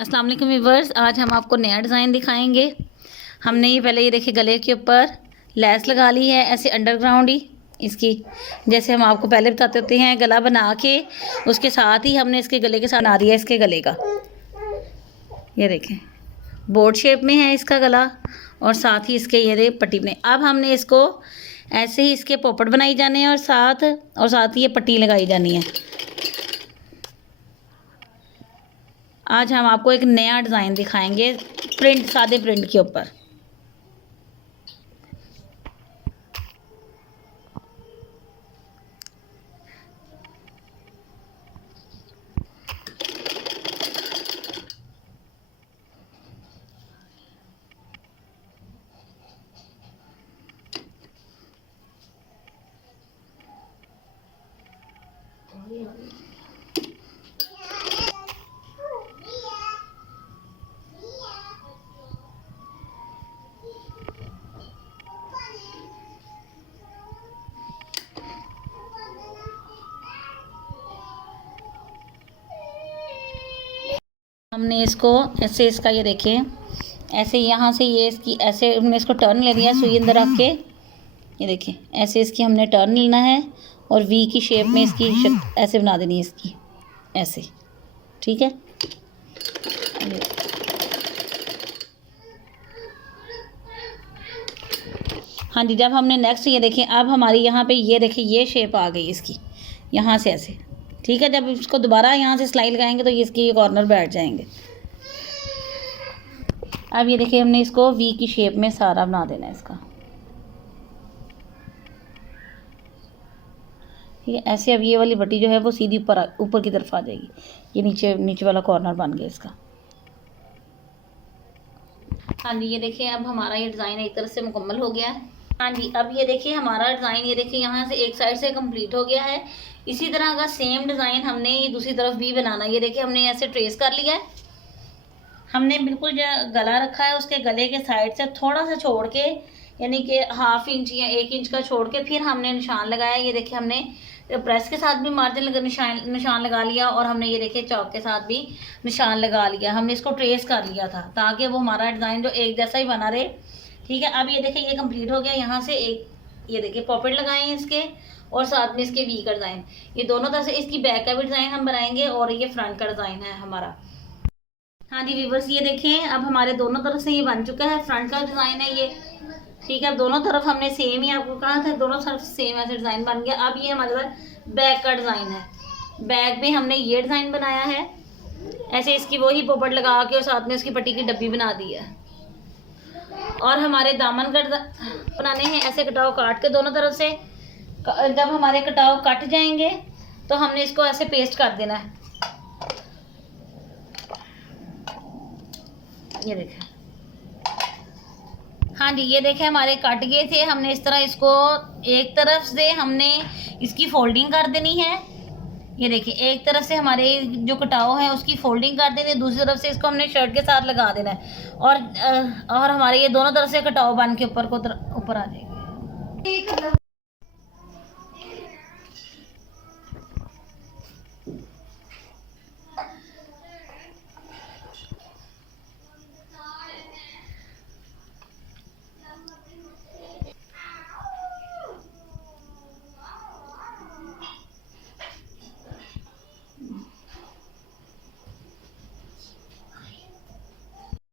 अस्सलाम वालेकुम व्यूअर्स, आज हम आपको नया डिज़ाइन दिखाएंगे। हमने ये पहले ये देखिए गले के ऊपर लेस लगा ली है, ऐसे अंडरग्राउंड ही इसकी, जैसे हम आपको पहले बताते होते हैं। गला बना के उसके साथ ही हमने इसके गले के साथ बना दिया इसके गले का। ये देखें बोर्ड शेप में है इसका गला और साथ ही इसके ये पट्टी बने। अब हमने इसको ऐसे ही इसके पोपट बनाई जाने हैं और साथ ही ये पट्टी लगाई जानी है। आज हम आपको एक नया डिज़ाइन दिखाएंगे प्रिंट, सादे प्रिंट के ऊपर। हमने इसको ऐसे, इसका ये देखिए ऐसे यहाँ से ये इसकी ऐसे हमने इसको टर्न ले लिया सुई अंदर रख के। ये देखिए ऐसे इसकी हमने टर्न लेना है और वी की शेप में इसकी ऐसे बना देनी है इसकी, ऐसे। ठीक है, हाँ जी। जब हमने नेक्स्ट ये देखें, अब हमारी यहाँ पे ये देखिए ये शेप आ गई इसकी, यहाँ से ऐसे। ठीक है, जब इसको दोबारा यहाँ से सिलाई लगाएंगे तो ये इसके ये कॉर्नर बैठ जाएंगे। अब ये देखिए हमने इसको वी की शेप में सारा बना देना है इसका। ठीक है, ऐसे। अब ये वाली पट्टी जो है वो सीधी ऊपर की तरफ आ जाएगी। ये नीचे वाला कॉर्नर बन गया इसका। हाँ जी, ये देखिए अब हमारा ये डिज़ाइन एक तरह से मुकम्मल हो गया है। हाँ जी, अब ये देखिए हमारा डिज़ाइन ये देखिए यहाँ से एक साइड से कंप्लीट हो गया है। इसी तरह का सेम डिज़ाइन हमने ये दूसरी तरफ भी बनाना है। ये देखिए हमने ऐसे ट्रेस कर लिया है। हमने बिल्कुल जो गला रखा है उसके गले के साइड से थोड़ा सा छोड़ के, यानी कि ½ इंच या 1 इंच का छोड़ के फिर हमने निशान लगाया। ये देखिए हमने प्रेस के साथ भी मार्जिन निशान लगा लिया और हमने ये देखिए चौक के साथ भी निशान लगा लिया। हमने इसको ट्रेस कर लिया था ताकि वो हमारा डिज़ाइन जो एक जैसा ही बना रहे। ठीक है, अब ये देखिए ये कंप्लीट हो गया। यहाँ से एक ये देखिए पॉकेट लगाए हैं इसके और साथ में इसके वी का डिज़ाइन। ये दोनों तरह से इसकी बैक का भी डिज़ाइन हम बनाएंगे और ये फ्रंट का डिज़ाइन है हमारा। हाँ जी व्यूअर्स, ये देखें अब हमारे दोनों तरफ से ये बन चुका है। फ्रंट का डिज़ाइन है ये। ठीक है, दोनों तरफ हमने सेम ही आपको कहा था, दोनों तरफ सेम ऐसे डिज़ाइन बन गया। अब ये हमारे पास बैक का डिज़ाइन है। बैक में हमने ये डिज़ाइन बनाया है, ऐसे इसकी वही पोपट लगा के और साथ में इसकी पट्टी की डब्बी बना दी है। और हमारे दामन का बनाने हैं ऐसे कटाव काट के दोनों तरफ से। जब हमारे कटाव कट जाएंगे तो हमने इसको ऐसे पेस्ट कर देना है। ये देखें, हाँ जी, ये देखें हमारे कट गए थे। हमने इस तरह इसको एक तरफ से हमने इसकी फोल्डिंग कर देनी है। ये देखिए एक तरफ से हमारे जो कटाव है उसकी फोल्डिंग कर देनी है, दूसरी तरफ से इसको हमने शर्ट के साथ लगा देना है और हमारे ये दोनों तरफ से कटाव बन के ऊपर आ जाएगा।